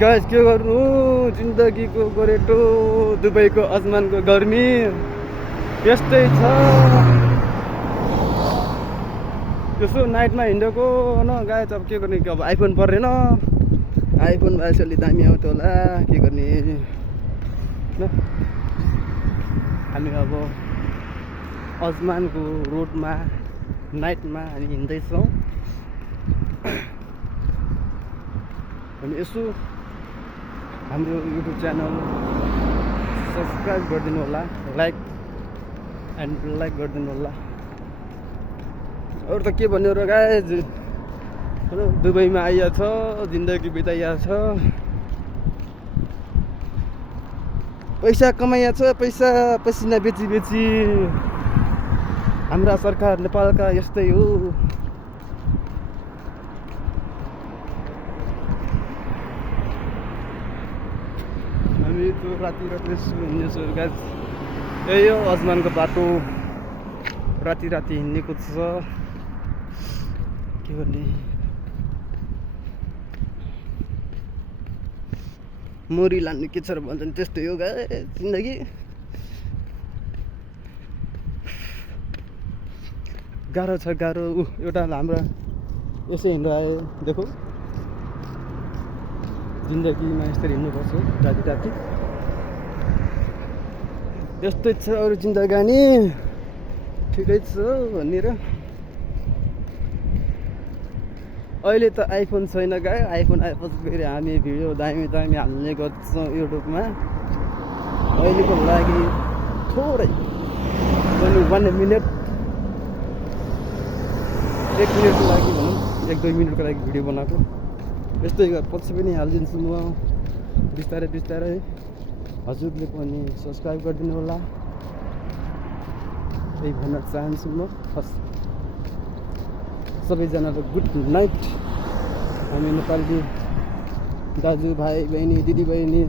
Guys के गर्नु जिन्दगीको गोरेटो दुबईको आसमानको गर्मी यस्तै छ। त्यसो नाइटमा हिँडेको न गाइस अब के गर्ने अब आइफोन परेन आइफोन भएछ अलि दामी आउँथ्यो होला के गर्ने न हामी अब आसमानको रोडमा नाइटमा हामी हिँड्दैछौँ। अनि यसो हाम्रो युट्युब च्यानल सब्सक्राइब गरिदिनु होला लाइक गरिदिनु होला। अरू त के भन्नु र गाइस दुबईमा आइया छ जिन्दगी बिताइया छ पैसा कमाइया छ पैसा पसिना बेची बेची हाम्रा सरकार नेपालका यस्तै हो। हामी त राति हिँड्नेछौँ गाइस यही हो आसमानको बाटो राति हिँड्नेको छ के गर्ने। मोरी लान्ने के छ र भन्छन् त्यस्तै हो गाइस जिन्दगी। गाह्रो छ गाह्रो एउटा हाम्रो यसै हिँड्दा आयो देखो जिन्दगीमा यसरी हिँड्नुपर्छ राति यस्तै छ अरू जिन्दगानी ठिकै छ भनेर। अहिले त आइफोन छैन गायो आइफोन आएपछि फेरि हामी भिडियो दामी हाल्ने गर्छौँ युट्युबमा। अहिलेको लागि थोरै 1 मिनट 1 मिनटको लागि भनौँ 1-2 मिनटको लागि भिडियो बनाएको यस्तै पछि पनि हालिदिन्छु म बिस्तारै। हजुरले पनि सब्सक्राइब गरिदिनु होला यही भन्न चाहन्छु म। सबैजनालाई गुड नाइट। हामी नेपाली दाजुभाइ बहिनी दिदीबहिनी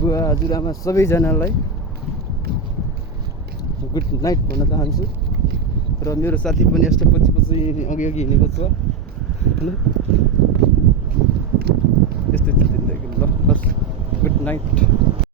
बुवा हजुरआमा सबैजनालाई गुड नाइट भन्न चाहन्छु। र मेरो साथी पनि यस्तो पछि अघि हिँडेको छ यस्तै छ जिन्दगी। ल हस् गुड नाइट।